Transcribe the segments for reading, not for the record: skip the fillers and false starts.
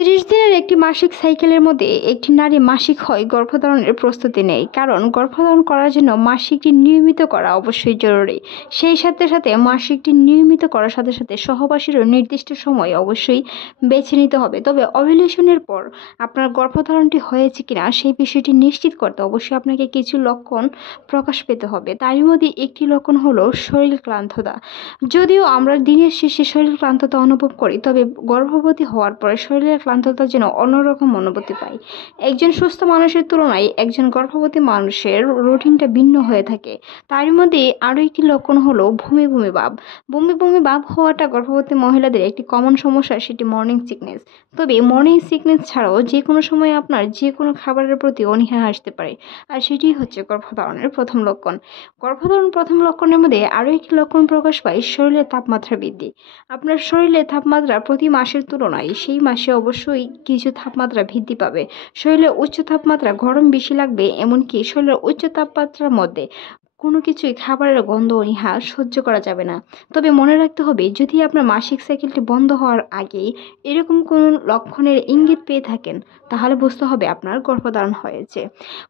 30 দিনের একটি মাসিক সাইকেলের মধ্যে একটি নারী মাসিক হয় গর্ভধারণের প্রস্তুতি নেয়, কারণ গর্ভধারণ করার জন্য মাসিকটি নিয়মিত করা অবশ্যই জরুরি। সেই সাথে সাথে মাসিকটি নিয়মিত করার সাথে সাথে সহবাসীরও নির্দিষ্ট সময় অবশ্যই বেছে নিতে হবে। তবে ওভ্যুলেশনের পর আপনার গর্ভধারণটি হয়েছে কিনা সেই বিষয়টি নিশ্চিত করতে অবশ্যই আপনাকে কিছু লক্ষণ প্রকাশ পেতে হবে। তারই মধ্যে একটি লক্ষণ হলো শরীর ক্লান্ততা। যদিও আমরা দিনের শেষে শরীর ক্লান্ততা অনুভব করি, তবে গর্ভবতী হওয়ার পরে শরীরের ক্লান্ততা যেন অন্যরকম অনুভূতি পাই। একজন সুস্থ মানুষের তুলনায় একজন গর্ভবতী মানুষের রুটিনটা ভিন্ন হয়ে থাকে। তার মধ্যে আরও একটি লক্ষণ হলো বমি বমি ভাব। বমি বমি ভাব হওয়াটা গর্ভবতী মহিলাদের একটি কমন সমস্যা, সেটি মর্নিং সিকনেস। তবে মর্নিং সিকনেস ছাড়াও যে কোনো সময় আপনার যে কোনো খাবারের প্রতি অনীহা আসতে পারে, আর সেটি হচ্ছে গর্ভধারণের প্রথম লক্ষণ। গর্ভধারণ প্রথম লক্ষণের মধ্যে আরও একটি লক্ষণ প্রকাশ পায় শরীরের তাপমাত্রা বৃদ্ধি। আপনার শরীরের তাপমাত্রা প্রতি মাসের তুলনায় সেই মাসে অবশ্যই কিছু তাপমাত্রা বৃদ্ধি পাবে। শরীরে উচ্চ তাপমাত্রা, গরম বেশি লাগবে, এমনকি শরীরের উচ্চ তাপমাত্রার মধ্যে কোনো কিছুই খাবারের গন্ধ অনীহা সহ্য করা যাবে না। তবে মনে রাখতে হবে, যদি আপনার মাসিক সাইকেলটি বন্ধ হওয়ার আগেই এরকম কোনো লক্ষণের ইঙ্গিত পেয়ে থাকেন, তাহলে বুঝতে হবে আপনার গর্ভধারণ হয়েছে।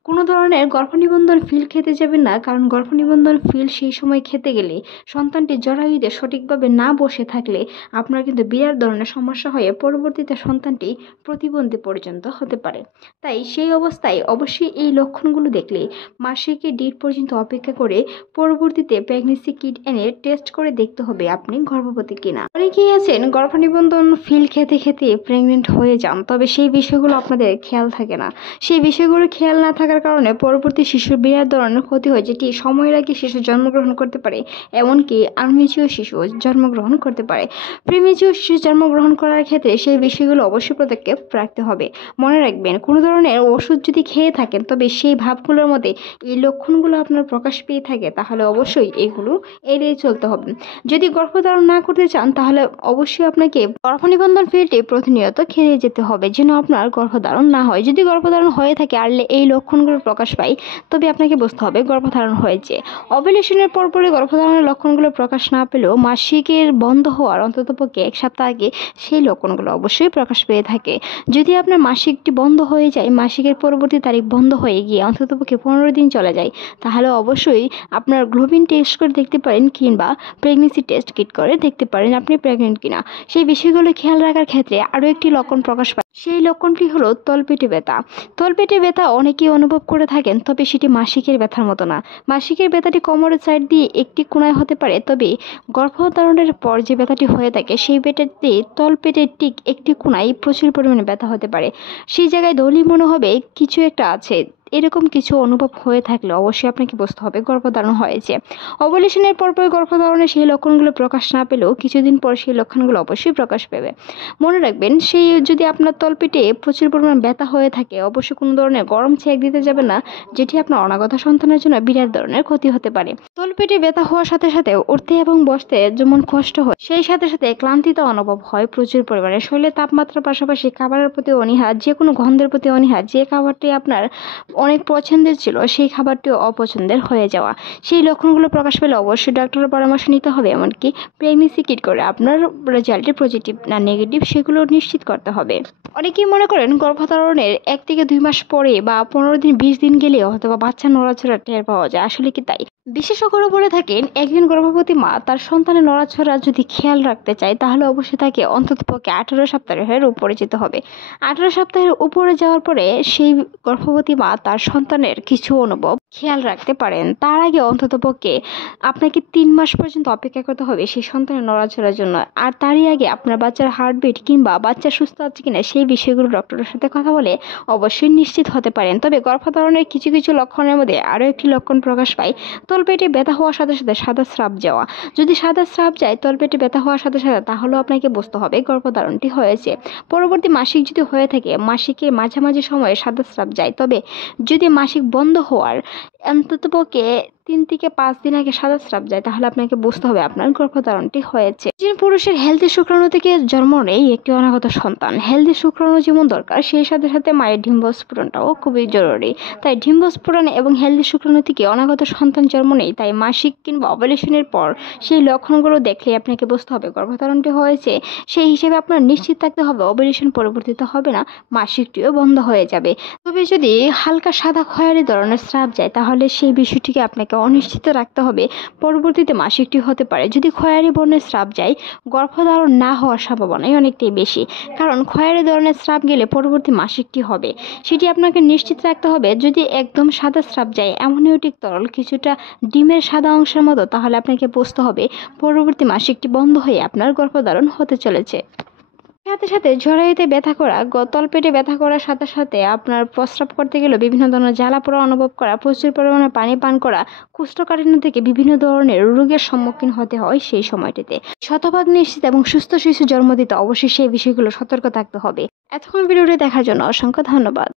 কোনো ধরনের গর্ভনিবন্ধন ফিল খেতে যাবেন না, কারণ গর্ভনিবন্ধন ফিল সেই সময় খেতে গেলে সন্তানটি জরায়ুতে সঠিকভাবে না বসে থাকলে আপনার কিন্তু বিরাট ধরনের সমস্যা হয়ে পরবর্তীতে সন্তানটি প্রতিবন্ধী পর্যন্ত হতে পারে। তাই সেই অবস্থায় অবশ্যই এই লক্ষণগুলো দেখলে মাসিকের ডেট পর্যন্ত অপেক্ষা করে পরবর্তীতে প্রেগনেন্সি কিট এনে টেস্ট করে দেখতে হবে আপনি গর্ভবতী কিনা। অনেকেই আছেন গর্ভনিবন্ধন ফিল খেতে খেতে প্রেগনেন্ট হয়ে যান, তবে সেই বিষয়গুলো আপনাদের খেয়াল থাকে না। সেই বিষয়গুলো খেয়াল না থাকার কারণে পরবর্তী শিশুর বিরাট ধরনের ক্ষতি হয়, যেটি সময়ের আগে শিশু জন্মগ্রহণ করতে পারে, এমনকি আনমেচিওর শিশু জন্মগ্রহণ করতে পারে। প্রিমেচিওর শিশু জন্মগ্রহণ করার ক্ষেত্রে সেই বিষয়গুলো অবশ্যই পদক্ষেপ রাখতে হবে। মনে রাখবেন, কোনো ধরনের ওষুধ যদি খেয়ে থাকেন, তবে সেই ভাবগুলোর মধ্যে এই লক্ষণগুলো আপনার প্রকাশ পেয়ে থাকে, তাহলে অবশ্যই এগুলো এড়িয়ে চলতে হবে। যদি গর্ভধারণ না করতে চান, তাহলে অবশ্যই আপনাকে গর্ভনিবন্ধন পিলটি প্রতিনিয়ত খেয়ে যেতে হবে, যেন আপনার গর্ভধারণ না হয়। যদি গর্ভধারণ হয়ে থাকে আর এই লক্ষণগুলো প্রকাশ পায়, তবে আপনাকে বুঝতে হবে গর্ভধারণ হয়েছে। ওভ্যুলেশনের পরপরই গর্ভধারণের লক্ষণগুলো প্রকাশ না পেলেও মাসিকের বন্ধ হওয়ার অন্ততপক্ষে 1 সপ্তাহ আগে সেই লক্ষণগুলো অবশ্যই প্রকাশ পেয়ে থাকে। যদি আপনার মাসিকটি বন্ধ হয়ে যায়, মাসিকের পরবর্তী তারিখ বন্ধ হয়ে গিয়ে অন্ততপক্ষে 15 দিন চলে যায়, তাহলে অবশ্যই আপনার গ্লোবিন টেস্ট করে দেখতে পারেন, কিংবা প্রেগনেন্সি টেস্ট কিট করে দেখতে পারেন আপনি প্রেগনেন্ট কিনা। সেই বিষয়গুলো খেয়াল রাখার ক্ষেত্রে আরও একটি লক্ষণ প্রকাশ পায়। সেই লক্ষণটি হলো তলপেটে ব্যথা। তলপেটে ব্যথা অনেকেই অনুভব করে থাকেন, তবে সেটি মাসিকের ব্যথার মতো না। মাসিকের ব্যথাটি কোমরের সাইড দিয়ে একটি কোণায় হতে পারে, তবে গর্ভধারণের পর যে ব্যথাটি হয়ে থাকে সেই ব্যথাটি তলপেটের ঠিক একটি কোণায় প্রচুর পরিমাণে ব্যথা হতে পারে। সেই জায়গায় ধরলেই মনে হবে কিছু একটা আছে। এরকম কিছু অনুভব হয়ে থাকলে অবশ্যই আপনাকে বুঝতে হবে গর্ভধারণ হয়েছে। ওভ্যুলেশনের পরপর গর্ভধারণের সেই লক্ষণগুলো প্রকাশ না পেলেও কিছুদিন পর সেই লক্ষণগুলো অবশ্যই প্রকাশ পাবে। মনে রাখবেন, সেই যদি আপনার তলপেটে প্রচুর পরিমাণ ব্যথা হয়ে থাকে, অবশ্যই কোনো ধরনের গরম ছেঁক দিতে যাবেন না, যেটি আপনার অনাগত সন্তানের জন্য বিরাট ধরনের ক্ষতি হতে পারে। তলপেটে ব্যথা হওয়ার সাথে সাথে উঠতে এবং বসতে যেমন কষ্ট হয়, সেই সাথে সাথে ক্লান্তিতা অনুভব হয় প্রচুর পরিমাণে। শরীরে তাপমাত্রার পাশাপাশি খাবারের প্রতি অনীহা, যে কোনো গন্ধের প্রতি অনীহা, যে খাবারটি আপনার অনেক পছন্দের ছিল সেই খাবারটিও অপছন্দের হয়ে যাওয়া, সেই লক্ষণগুলো প্রকাশ পেলে অবশ্যই ডাক্তারের পরামর্শ নিতে হবে। এমনকি প্রেগনেন্সি কিট করে আপনার রেজাল্টে পজিটিভ না নেগেটিভ সেগুলো নিশ্চিত করতে হবে। অনেকেই মনে করেন গর্ভধারণের 1 থেকে 2 মাস পরে বা 15 দিন 20 দিন গেলেও অথবা বাচ্চা নড়াচড়া টের পাওয়া যায়। আসলে কি তাই? বিশেষজ্ঞরা বলে থাকেন, একজন গর্ভবতী মা তার সন্তানের নড়াচড়া যদি খেয়াল রাখতে চায়, তাহলে অবশ্যই তাকে অন্ততপক্ষে 18 সপ্তাহের উপরে যেতে হবে। 18 সপ্তাহের উপরে যাওয়ার পরে সেই গর্ভবতী মা তার সন্তানের কিছু অনুভব খেয়াল রাখতে পারেন। তার আগে অন্ততপক্ষে আপনাকে 3 মাস পর্যন্ত অপেক্ষা করতে হবে সেই সন্তানের নড়াচড়ার জন্য। আর তারই আগে আপনার বাচ্চার হার্টবিট কিংবা বাচ্চা সুস্থ আছে কিনা সেই বিষয়গুলো ডক্টরের সাথে কথা বলে অবশ্যই নিশ্চিত হতে পারেন। তবে গর্ভধারণের কিছু কিছু লক্ষণের মধ্যে আরও একটি লক্ষণ প্রকাশ পায়, তলপেটে ব্যথা হওয়ার সাথে সাথে সাদা স্রাব যাওয়া। যদি সাদা স্রাব যায় তলপেটে ব্যথা হওয়ার সাথে সাথে, তাহলেও আপনাকে বুঝতে হবে গর্ভধারণটি হয়েছে। পরবর্তী মাসিক যদি হয়ে থাকে, মাসিকের মাঝামাঝি সময়ে সাদা স্রাব যায়। তবে যদি মাসিক বন্ধ হওয়ার অন্ততপক্ষে 3 থেকে 5 দিন আগে সাদা স্রাব যায়, তাহলে আপনাকে বুঝতে হবে আপনার গর্ভধারণটি হয়েছে। একজন পুরুষের হেলদি শুক্রাণু থেকে জন্ম নেয় একটি অনাগত সন্তান। হেলদি শুক্রাণু যেমন দরকার, সেই সাথে সাথে মায়ের ডিম্বস্ফোরণটাও খুবই জরুরি। তাই ডিম্বস্ফোরণ এবং হেলদি শুক্রাণু থেকে অনাগত সন্তান জন্ম নেয়। তাই মাসিক কিংবা ওভুলেশনের পর সেই লক্ষণগুলো দেখলে আপনাকে বুঝতে হবে গর্ভধারণটি হয়েছে। সেই হিসেবে আপনার নিশ্চিত থাকতে হবে ওভুলেশন পরিবর্তিত হবে না, মাসিকটিও বন্ধ হয়ে যাবে। তবে যদি হালকা সাদা খয়েরি ধরনের স্রাব যায়, তাহলে সেই বিষয়টিকে আপনাকে অনিশ্চিত রাখতে হবে। পরবর্তীতে মাসিকটি হতে পারে। যদি খয়েরি বর্ণের স্রাব যায়, গর্ভধারণ না হওয়ার সম্ভাবনাই অনেকটাই বেশি, কারণ খয়েরি ধরনের স্রাব গেলে পরবর্তী মাসিকটি হবে। সেটি আপনাকে নিশ্চিত রাখতে হবে। যদি একদম সাদা স্রাব যায়, অ্যামনিওটিক তরল কিছুটা ডিমের সাদা অংশের মতো, তাহলে আপনাকে বুঝতে হবে পরবর্তী মাসিকটি বন্ধ হয়ে আপনার গর্ভধারণ হতে চলেছে। সাথে সাথে জরায়ুতে ব্যথা করা, তলপেটে ব্যথা করার সাথে সাথে আপনার প্রস্রাব করতে গেলেও বিভিন্ন ধরনের জ্বালা পোড়া অনুভব করা, প্রচুর পরিমাণে পানি পান করা, কোষ্ঠকাঠিন্য থেকে বিভিন্ন ধরনের রোগের সম্মুখীন হতে হয় সেই সময়টিতে। শতভাগ নিশ্চিত এবং সুস্থ শিশু জন্ম দিতে অবশ্যই সেই বিষয়গুলো সতর্ক থাকতে হবে। এতক্ষণ ভিডিওটি দেখার জন্য অসংখ্য ধন্যবাদ।